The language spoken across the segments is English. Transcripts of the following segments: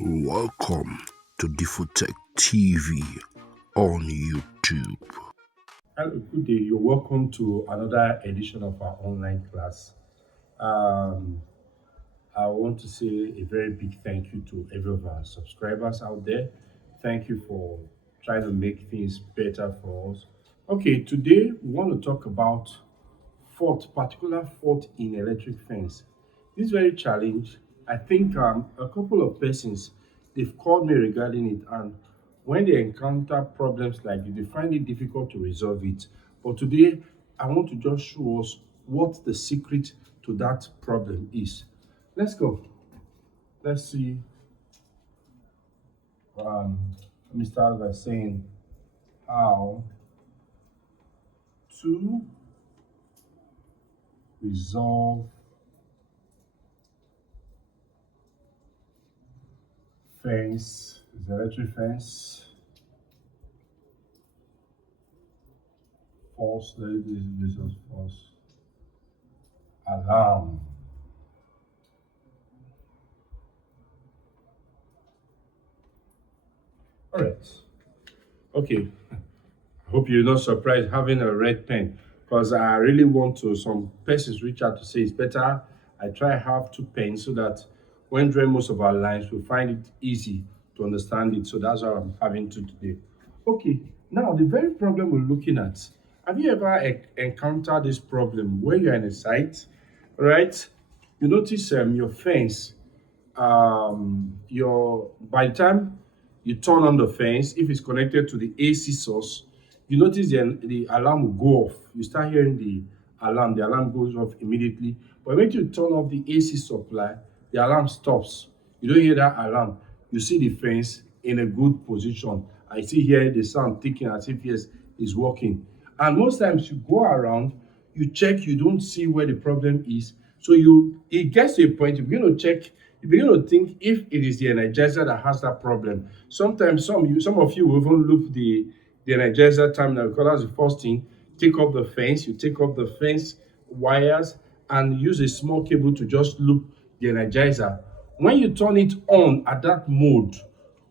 Welcome to Defotech TV on YouTube. Hello, good day. You're welcome to another edition of our online class. Um, I want to say a very big thank you to every of our subscribers out there. Thank you for trying to make things better for us. Okay, today we want to talk about particular fault in electric fence. This very challenge, I think a couple of persons they've called me regarding it, and when they encounter problems like this, they find it difficult to resolve it. But today, I want to just show us what the secret to that problem is. Let's go. Let's see. Let me start by saying how to resolve fence, the electric fence, false, this is false alarm. All right. Okay. I hope you're not surprised having a red pen because I really want to. Some persons reach out to say it's better. I try have two pens so that when drawing most of our lines, we find it easy to understand it. So that's what I'm having to today. Okay. Now the very problem we're looking at. Have you ever encountered this problem where you're in a site, right? You notice your fence your by the time you turn on the fence, if it's connected to the AC source, you notice the alarm will go off. You start hearing the alarm goes off immediately. But when you turn off the AC supply, the alarm stops. You don't hear that alarm. You see the fence in a good position. I see here the sound ticking as if yes, it's working. And most times you go around, you check, you don't see where the problem is. So it gets to a point you begin to check, you begin to think if it is the energizer that has that problem. Sometimes some of you will even look the energizer terminal because that's the first thing. Take off the fence, you take off the fence wires and use a small cable to just loop the energizer. When you turn it on at that mode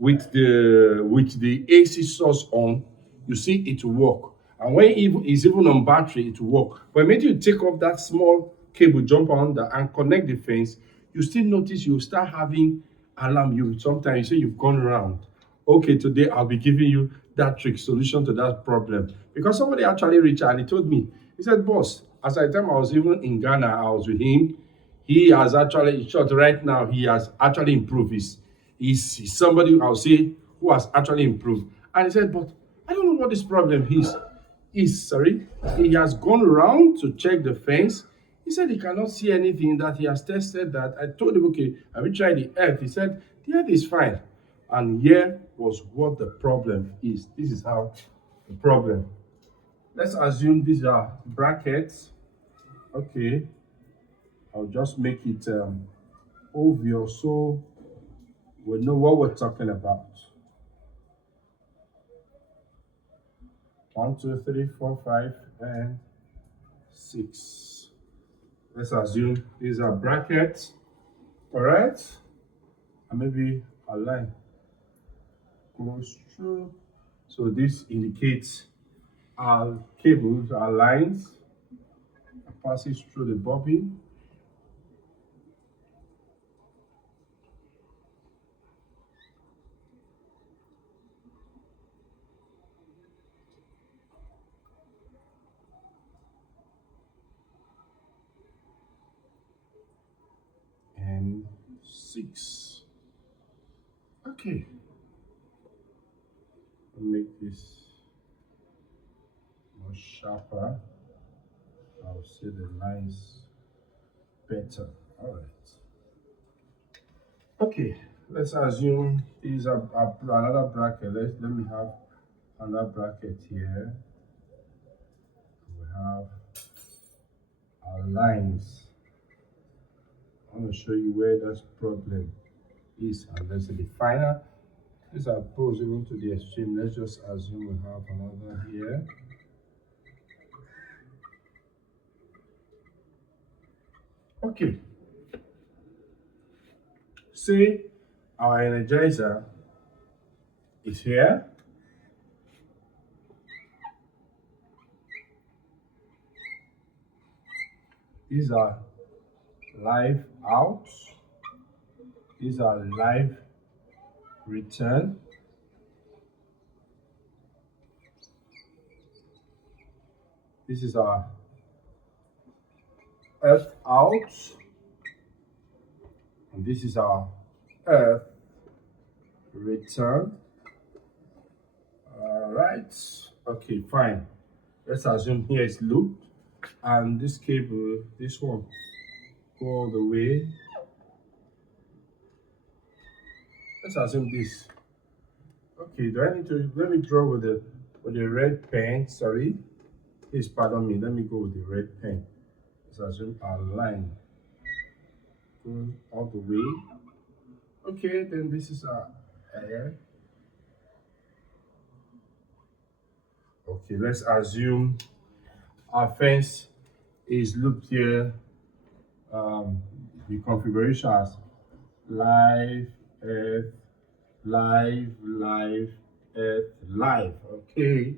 with the AC source on, you see it will work. And when it's even on battery, it will work. But immediately you take off that small cable, jump under and connect the fence, you still notice you start having alarm. You sometimes you say you've gone around. Okay, today I'll be giving you that trick solution to that problem. Because somebody actually reached out and he told me, he said, boss, as I time I was even in Ghana, I was with him. He has actually, in short, right now, he has actually improved. He's somebody I'll say who has actually improved. And he said, but I don't know what this problem is. Sorry, he has gone around to check the fence. He said he cannot see anything that he has tested that. I told him, okay, have you tried the earth? He said, the earth is fine. And here was what the problem is. This is how the problem. Let's assume these are brackets. Okay, I'll just make it obvious so we know what we're talking about. 1, 2, 3, 4, 5, and 6. Let's assume these are brackets, all right? And maybe a line goes through. So this indicates our cables, our lines, passes through the bobbin. And 6. Okay, I'll make this more sharper. I'll see the lines better. All right. Okay, let's assume these are another bracket. Let me have another bracket here. We have our lines. I want to show you where that problem is, and let's say the final. These are pros even to the extreme. Let's just assume we have another here. Okay. Say Our energizer is here. These are live out. These are live return. This is our earth out. And this is our earth return. All right. Okay, fine. Let's assume here is looped. And this cable, this one, go all the way. Let's assume this. Okay, do I need to let me draw with the red pen? Sorry. Please pardon me. Let me go with the red pen. Let's assume our line goes all the way. Okay, then this is our air. Okay, let's assume our fence is looped here. The configuration as live, earth, live, earth, live. Okay,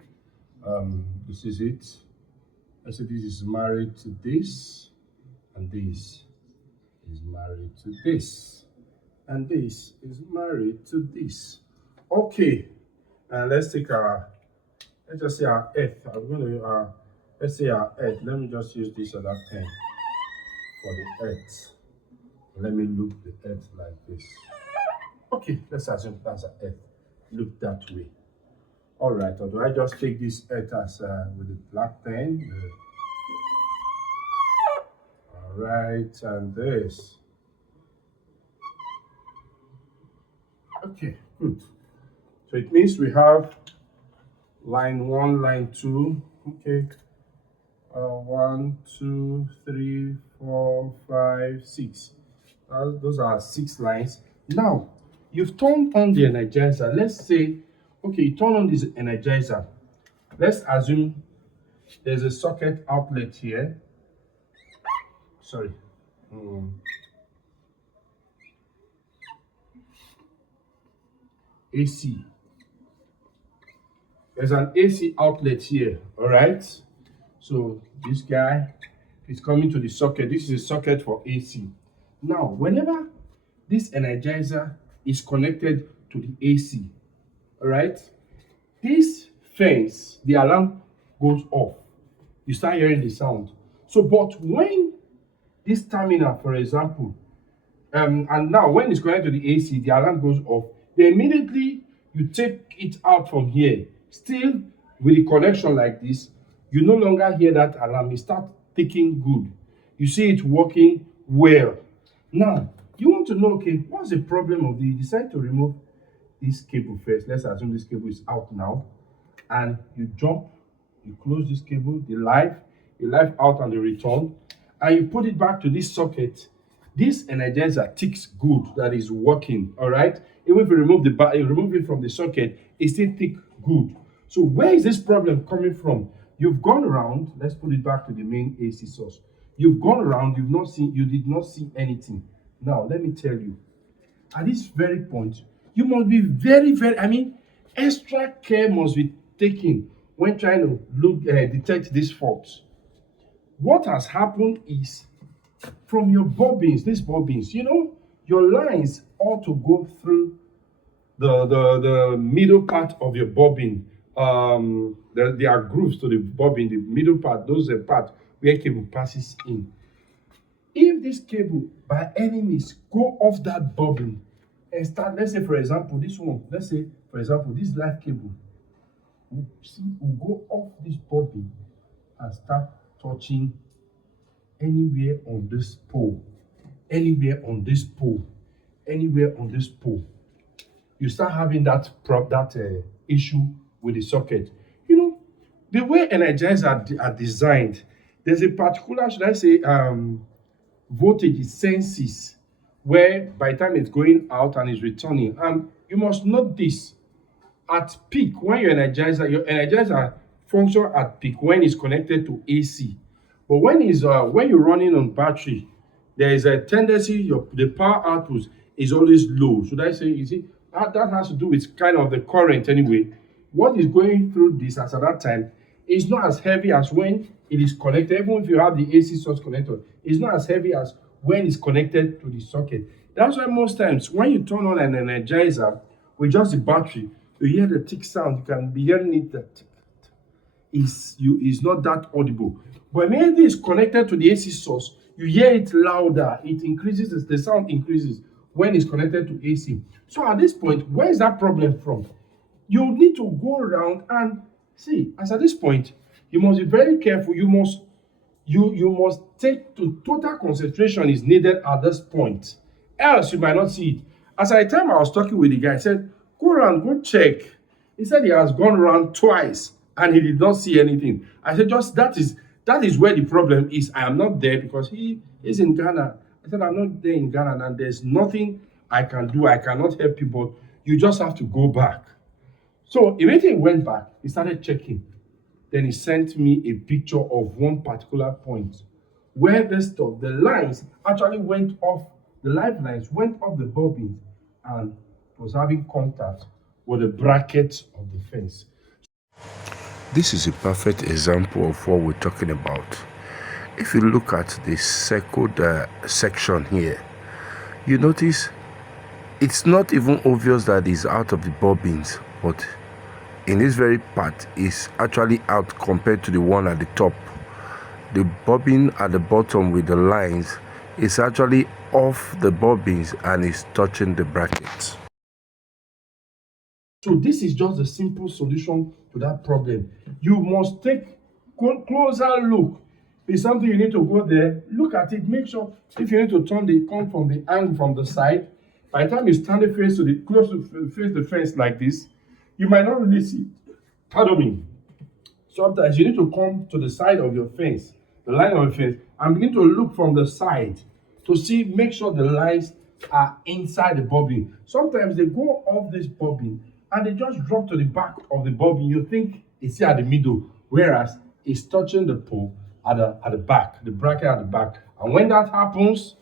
this is it. Let's say this is married to this, and this is married to this, and this is married to this. Okay, and let's take let's just say our earth. I'm going to let's say our earth. Let me just use this other pen for the earth. Let me loop the earth like this. Okay, let's assume that's an earth. Loop that way. All right, or do I just take this earth as with the black pen? All right, and this. Okay, good. So it means we have line 1, line 2. Okay. 1, 2, 3, 4, 5, 6. Those are 6 lines. Now, you've turned on the energizer. Let's say, okay, you turn on this energizer. Let's assume there's a socket outlet here. Sorry. AC. There's an AC outlet here, all right? So this guy is coming to the socket. This is a socket for AC. Now, whenever this energizer is connected to the AC, all right, this fence, the alarm goes off. You start hearing the sound. So, but when this terminal, for example, and now when it's connected to the AC, the alarm goes off, then immediately you take it out from here. Still with the connection like this, you no longer hear that alarm. It starts ticking good. You see it working well. Now, you want to know, okay, what's the problem of the, you decide to remove this cable first. Let's assume this cable is out now. And you jump, you close this cable, the live out and the return, and you put it back to this socket. This energizer ticks good, that is working, all right? Even if you remove remove it from the socket, it still tick good. So where is this problem coming from? You've gone around, let's put it back to the main AC source. You've gone around, you did not see anything. Now, let me tell you, at this very point, you must be extra care must be taken when trying to detect these faults. What has happened is, from your bobbins, these bobbins, your lines ought to go through the middle part of your bobbin. There are grooves to the bobbin, the middle part, those are part where cable passes in. If this cable by any means go off that bobbin and start, let's say for example, this live cable will go off this bobbin and start touching anywhere on this pole, you start having that issue with the socket. The way energizers are designed, there's a particular, should I say, voltage it senses where by the time it's going out and it's returning. You must note this. At peak, when your energizer function at peak when it's connected to AC. But when you're running on battery, there is a tendency the power output is always low. Should I say, you see, that has to do with kind of the current anyway. What is going through this as at that time is not as heavy as when it is connected. Even if you have the AC source connector, it's not as heavy as when it's connected to the socket. That's why most times when you turn on an energizer with just the battery, you hear the tick sound. You can be hearing it that is not that audible. But when it is connected to the AC source, you hear it louder. It increases, the sound increases when it's connected to AC. So at this point, where is that problem from? You need to go around and see. As at this point, you must be very careful. You must take to total concentration is needed at this point. Else you might not see it. As at the time I was talking with the guy, I said, go around, go check. He said he has gone around twice and he did not see anything. I said, just that is where the problem is. I am not there because he is in Ghana. I said, I'm not there in Ghana and there's nothing I can do. I cannot help you, but you just have to go back. So immediately he went back, he started checking. Then he sent me a picture of one particular point where the lines actually went off, the lifelines went off the bobbins and was having contact with the bracket of the fence. This is a perfect example of what we're talking about. If you look at the circled section here, you notice it's not even obvious that it's out of the bobbins, but in this very part is actually out compared to the one at the top. The bobbin at the bottom with the lines is actually off the bobbins and is touching the brackets. So this is just a simple solution to that problem. You must take closer look. It's something you need to go there, look at it, make sure if you need to come from the angle from the side. By the time you stand face the fence like this, you might not really see. Pardon me. Sometimes you need to come to the side of your fence, the line of your fence, and begin to look from the side to see, make sure the lines are inside the bobbin. Sometimes they go off this bobbin and they just drop to the back of the bobbin. You think it's here at the middle, whereas it's touching the pole at the back, the bracket at the back. And when that happens,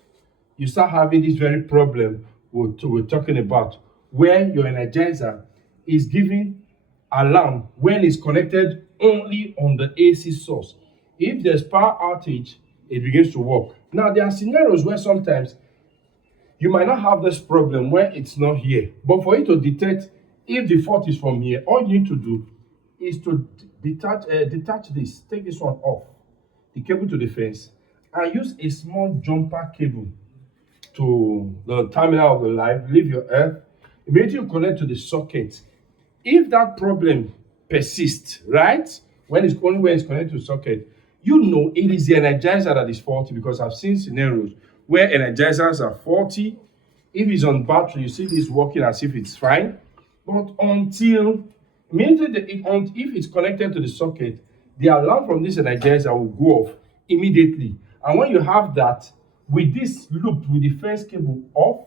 you start having this very problem we're talking about, where your energizer is giving alarm when it's connected only on the AC source. If there's power outage, it begins to work. Now, there are scenarios where sometimes you might not have this problem where it's not here. But for you to detect if the fault is from here, all you need to do is to detach this, take this one off, the cable to the fence, and use a small jumper cable to the terminal of the light, leave your earth, immediately you connect to the socket. If that problem persists, right, when it's connected to the socket, you know it is the energizer that is faulty, because I've seen scenarios where energizers are faulty. If it's on battery, you see this working as if it's fine, but if it's connected to the socket, the alarm from this energizer will go off immediately. And when you have that, with this loop, with the fence cable off,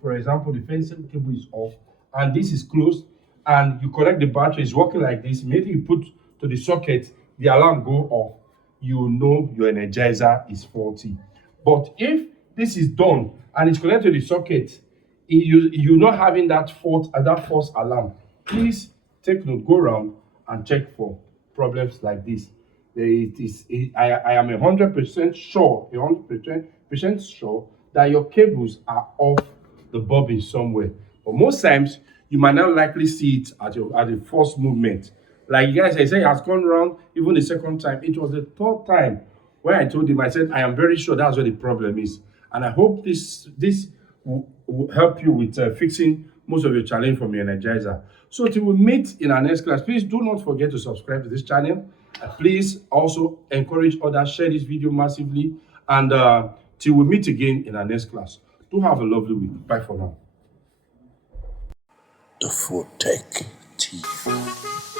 for example, the fence cable is off and this is closed, and you connect the battery, it's working like this, maybe you put to the socket, the alarm go off, you know your energizer is faulty. But if this is done and it's connected to the socket, you're not having that fault, that false alarm, please take note, go around and check for problems like this. I am 100% sure, 100% sure that your cables are off the bobbin somewhere. But most times, you might not likely see it at the first movement. Like you guys, I say, it has gone wrong even the second time. It was the third time where I told him, I said, I am very sure that's where the problem is. And I hope this will help you with fixing most of your challenge from your energizer. So till we meet in our next class, please do not forget to subscribe to this channel. Please also encourage others, share this video massively. And till we meet again in our next class, do have a lovely week. Bye for now. The Food Tech TV.